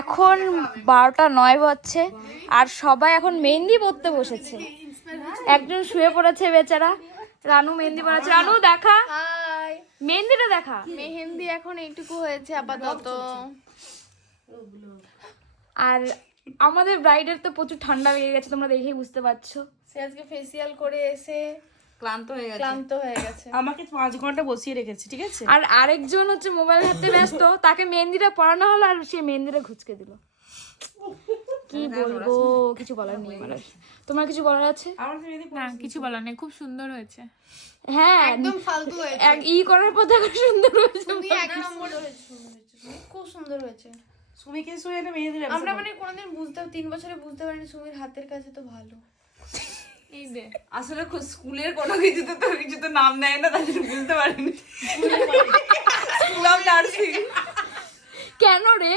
এখন 12:09 বাজছে আর সবাই এখন মেহেন্দি পড়তে বসেছে। একজন শুয়ে পড়েছে বেচারা, রানু মেহেন্দি পড়াচ্ছে। রানু দেখা, মেহেন্দিটা দেখা। মেহেন্দি এখন এইটুকু হয়েছে আপাতত। আর আমাদের ব্রাইডের তো প্রচুর ঠান্ডা লেগে গেছে, তোমরা দেখেই বুঝতে পারছো। সে আজকে ফেসিয়াল করে এসে ক্লান্ত হয়ে গেছে। আমাকে 5 ঘন্টা বসিয়ে রেখেছি, ঠিক আছে। আর আরেকজন হচ্ছে মোবাইল হাতে ব্যস্ত, তাকে মেহেন্দিটা পড়ানো হলো আর সে মেহেন্দিটা ঘুচকে দিল। কি বলবো, কিছু বলার নেই আমার। তোমার কিছু বলার আছে? না, কিছু বলার নেই, খুব সুন্দর হয়েছে। হ্যাঁ, একদম ফালতু হয়েছে। ই করার পর দেখো সুন্দর হয়েছে। তুমি এক নম্বর হয়েছে, খুব সুন্দর হয়েছে। সুমিকে শুয়ে একটা মেহেদি আমরা মানে কোনোদিন 3 বছরে বুঝতে পারিনি সুমির হাতের কাছে তো ভালো। এই দে, আসলে স্কুলের কোনো কিছুতে তো কিছু তো নাম নেয় না, তাই জন্য বুঝতে পারিনি। স্কুল অফ নার্সিং কেন রে?